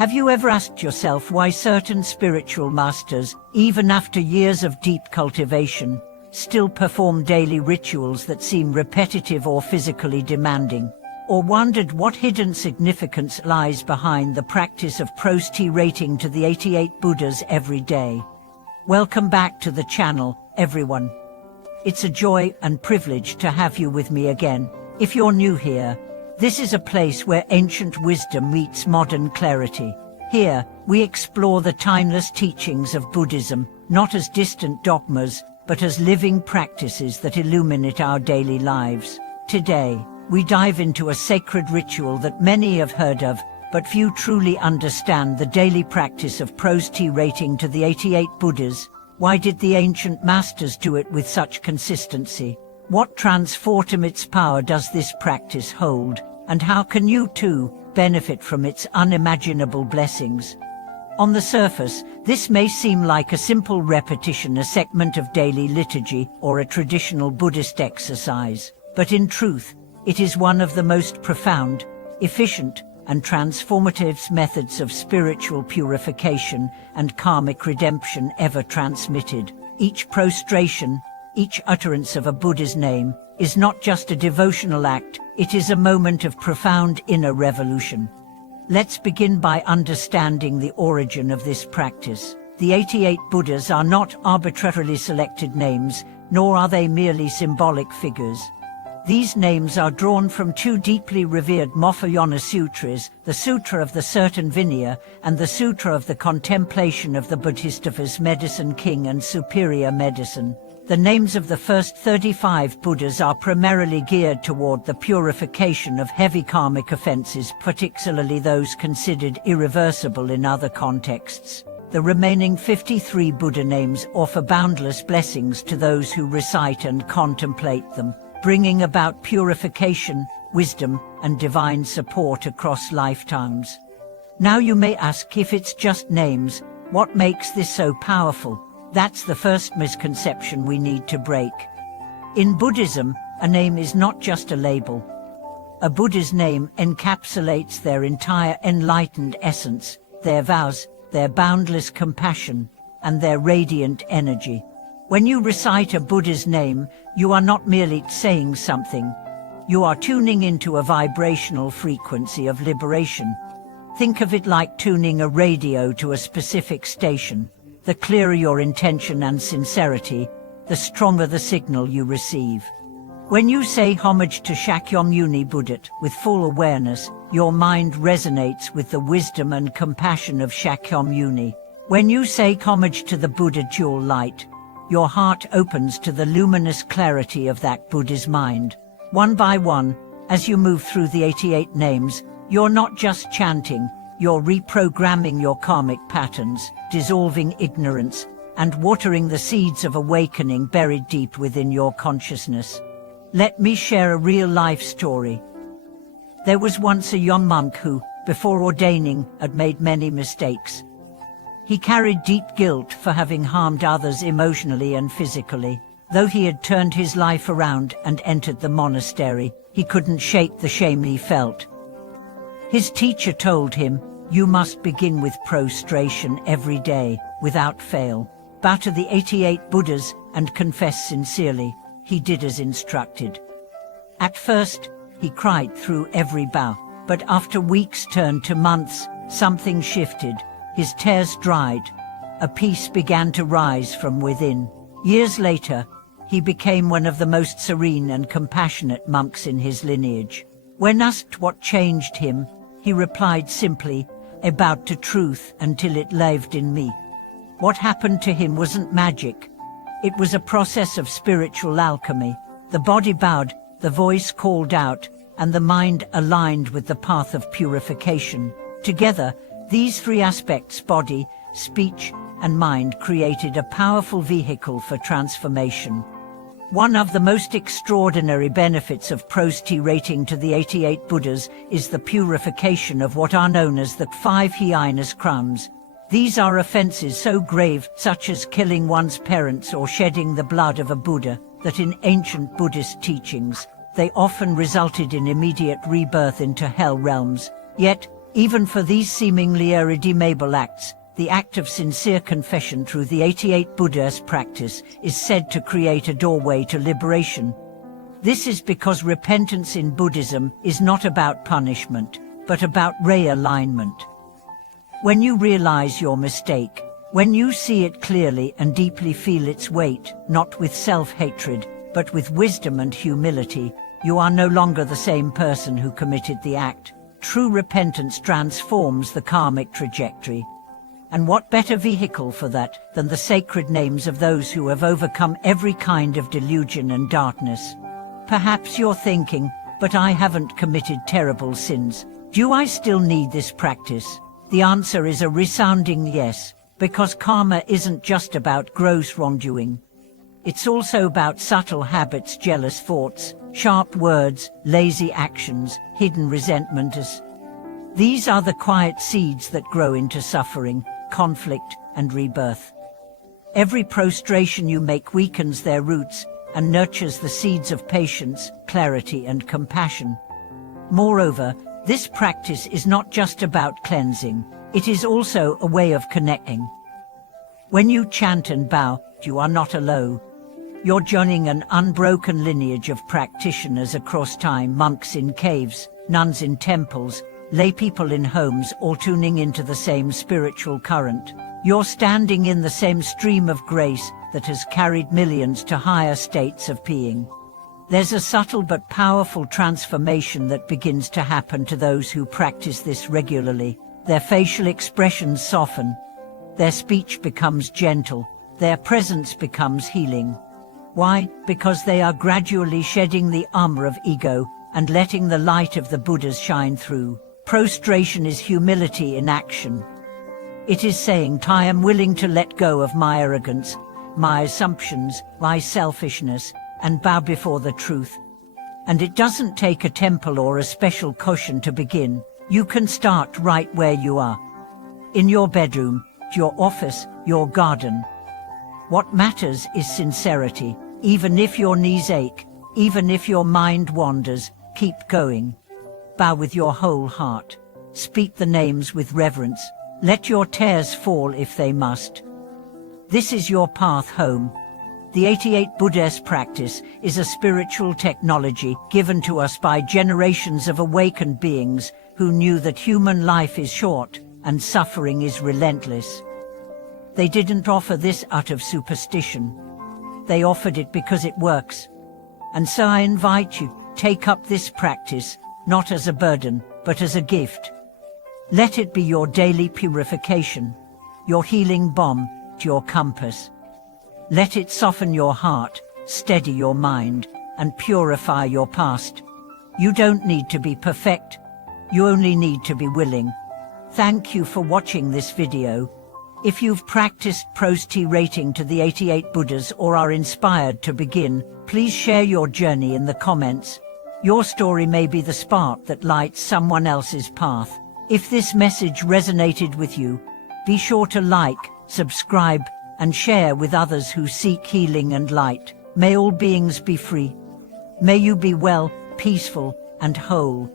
Have you ever asked yourself why certain spiritual masters, even after years of deep cultivation, still perform daily rituals that seem repetitive or physically demanding? Or wondered what hidden significance lies behind the practice of prostrating to the 88 Buddhas every day? Welcome back to the channel, everyone. It's a joy and privilege to have you with me again. If you're new here, this is a place where ancient wisdom meets modern clarity. Here, we explore the timeless teachings of Buddhism, not as distant dogmas, but as living practices that illuminate our daily lives. Today, we dive into a sacred ritual that many have heard of, but few truly understand: the daily practice of prostrating to the 88 Buddhas. Why did the ancient masters do it with such consistency? What transformative power does this practice hold? And how can you too benefit from its unimaginable blessings? On the surface, this may seem like a simple repetition, a segment of daily liturgy, or a traditional Buddhist exercise. But in truth, it is one of the most profound, efficient, and transformative methods of spiritual purification and karmic redemption ever transmitted. Each prostration, each utterance of a Buddha's name, is not just a devotional act, it is a moment of profound inner revolution. Let's begin by understanding the origin of this practice. The 88 Buddhas are not arbitrarily selected names, nor are they merely symbolic figures. These names are drawn from two deeply revered Mahayana sutras, the Sutra of the Certain Vinaya and the Sutra of the Contemplation of the Bodhisattva's Medicine King and Superior Medicine. The names of the first 35 Buddhas are primarily geared toward the purification of heavy karmic offenses, particularly those considered irreversible in other contexts. The remaining 53 Buddha names offer boundless blessings to those who recite and contemplate them, bringing about purification, wisdom, and divine support across lifetimes. Now you may ask, if it's just names, what makes this so powerful? That's the first misconception we need to break. In Buddhism, a name is not just a label. A Buddha's name encapsulates their entire enlightened essence, their vows, their boundless compassion, and their radiant energy. When you recite a Buddha's name, you are not merely saying something. You are tuning into a vibrational frequency of liberation. Think of it like tuning a radio to a specific station. The clearer your intention and sincerity, the stronger the signal you receive. When you say homage to Shakyamuni Buddha with full awareness, your mind resonates with the wisdom and compassion of Shakyamuni. When you say homage to the Buddha jewel light, your heart opens to the luminous clarity of that Buddha's mind. One by one, as you move through the 88 names, you're not just chanting, you're reprogramming your karmic patterns, dissolving ignorance, and watering the seeds of awakening buried deep within your consciousness. Let me share a real-life story. There was once a young monk who, before ordaining, had made many mistakes. He carried deep guilt for having harmed others emotionally and physically. Though he had turned his life around and entered the monastery, he couldn't shake the shame he felt. His teacher told him, "You must begin with prostration every day, without fail. Bow to the 88 Buddhas and confess sincerely." He did as instructed. At first, he cried through every bow, but after weeks turned to months, something shifted. His tears dried. A peace began to rise from within. Years later, he became one of the most serene and compassionate monks in his lineage. When asked what changed him, he replied simply, "I bowed to truth until it lived in me." What happened to him wasn't magic. It was a process of spiritual alchemy. The body bowed, the voice called out, and the mind aligned with the path of purification. Together, these three aspects, body, speech, and mind, created a powerful vehicle for transformation. One of the most extraordinary benefits of prostrating to the 88 Buddhas is the purification of what are known as the 5 heinous crimes. These are offenses so grave, such as killing one's parents or shedding the blood of a Buddha, that in ancient Buddhist teachings, they often resulted in immediate rebirth into hell realms. Yet, Even for these seemingly irredeemable acts, the act of sincere confession through the 88 Buddhist practice is said to create a doorway to liberation. This is because repentance in Buddhism is not about punishment, but about realignment. When you realize your mistake, when you see it clearly and deeply feel its weight, not with self-hatred, but with wisdom and humility, you are no longer the same person who committed the act. True repentance transforms the karmic trajectory. And what better vehicle for that than the sacred names of those who have overcome every kind of delusion and darkness? Perhaps you're thinking, but I haven't committed terrible sins. Do I still need this practice? The answer is a resounding yes, because karma isn't just about gross wrongdoing. It's also about subtle habits, jealous thoughts, sharp words, lazy actions, hidden resentments. These are the quiet seeds that grow into suffering, conflict, and rebirth. Every prostration you make weakens their roots and nurtures the seeds of patience, clarity, and compassion. Moreover, this practice is not just about cleansing, it is also a way of connecting. When you chant and bow, you are not alone. You're joining an unbroken lineage of practitioners across time, monks in caves, nuns in temples, lay people in homes, all tuning into the same spiritual current. You're standing in the same stream of grace that has carried millions to higher states of being. There's a subtle but powerful transformation that begins to happen to those who practice this regularly. Their facial expressions soften, their speech becomes gentle, their presence becomes healing. Why? Because they are gradually shedding the armor of ego and letting the light of the Buddhas shine through. Prostration is humility in action. It is saying, I am willing to let go of my arrogance, my assumptions, my selfishness, and bow before the truth. And it doesn't take a temple or a special cushion to begin. You can start right where you are. In your bedroom, your office, your garden. What matters is sincerity. Even if your knees ache, even if your mind wanders, keep going. Bow with your whole heart. Speak the names with reverence. Let your tears fall if they must. This is your path home. The 88 Buddhist practice is a spiritual technology given to us by generations of awakened beings who knew that human life is short and suffering is relentless. They didn't offer this out of superstition. They offered it because it works. And so I invite you, take up this practice, not as a burden, but as a gift. Let it be your daily purification, your healing balm, your compass. Let it soften your heart, steady your mind, and purify your past. You don't need to be perfect. You only need to be willing. Thank you for watching this video. If you've practiced prostrating to the 88 Buddhas or are inspired to begin, please share your journey in the comments. Your story may be the spark that lights someone else's path. If this message resonated with you, be sure to like, subscribe, and share with others who seek healing and light. May all beings be free. May you be well, peaceful, and whole.